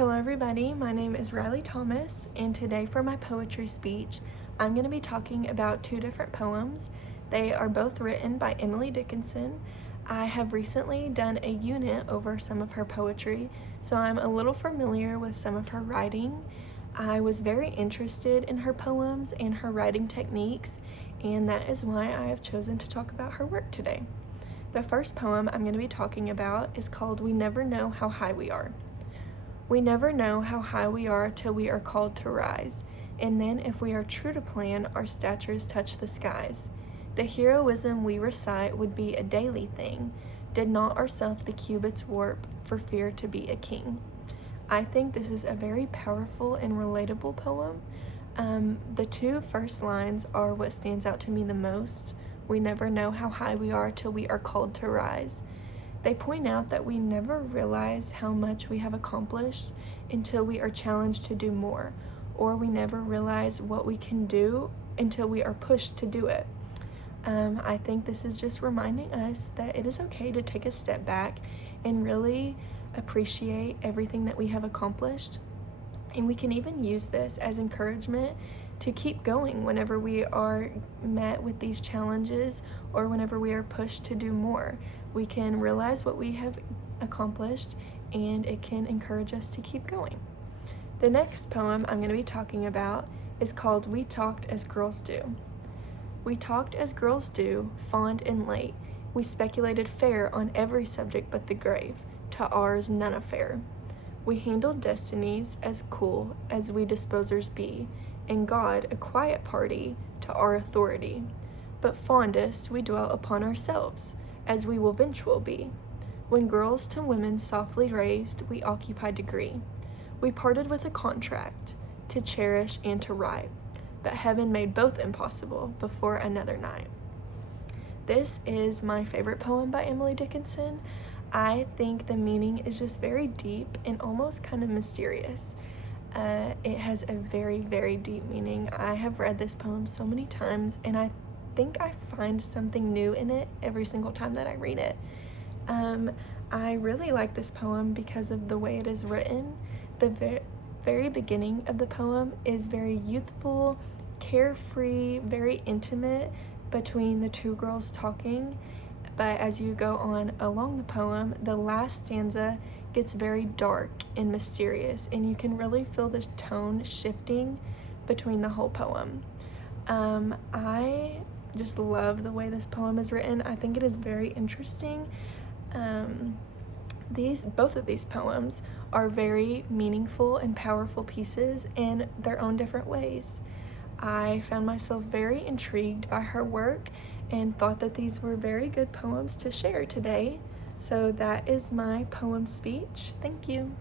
Hello everybody, my name is Riley Thomas, and today for my poetry speech, I'm going to be talking about two different poems. They are both written by Emily Dickinson. I have recently done a unit over some of her poetry, so I'm a little familiar with some of her writing. I was very interested in her poems and her writing techniques, and that is why I have chosen to talk about her work today. The first poem I'm going to be talking about is called We Never Know How High We Are. We never know how high we are till we are called to rise, and then if we are true to plan, our statures touch the skies. The heroism we recite would be a daily thing, did not ourself the cubits warp for fear to be a king. I think this is a very powerful and relatable poem. The two first lines are what stands out to me the most. We never know how high we are till we are called to rise. They point out that we never realize how much we have accomplished until we are challenged to do more, or we never realize what we can do until we are pushed to do it. I think this is just reminding us that it is okay to take a step back and really appreciate everything that we have accomplished. And we can even use this as encouragement to keep going whenever we are met with these challenges or whenever we are pushed to do more. We can realize what we have accomplished, and it can encourage us to keep going. The next poem I'm going to be talking about is called We Talked as Girls Do. We talked as girls do, fond and late. We speculated fair on every subject but the grave, to ours none affair. We handled destinies as cool as we disposers be, and God a quiet party to our authority. But fondest we dwelt upon ourselves, as we will eventual be. When girls to women softly raised, we occupied degree. We parted with a contract, to cherish and to write, but heaven made both impossible before another night. This is my favorite poem by Emily Dickinson. I think the meaning is just very deep and almost kind of mysterious. It has a very, very deep meaning. I have read this poem so many times, and I think I find something new in it every single time that I read it. I really like this poem because of the way it is written. The very beginning of the poem is very youthful, carefree, very intimate between the two girls talking. But as you go on along the poem, the last stanza gets very dark and mysterious, and you can really feel the tone shifting between the whole poem. I just love the way this poem is written. I think it is very interesting. Both of these poems are very meaningful and powerful pieces in their own different ways. I found myself very intrigued by her work and thought that these were very good poems to share today. So that is my poem speech. Thank you.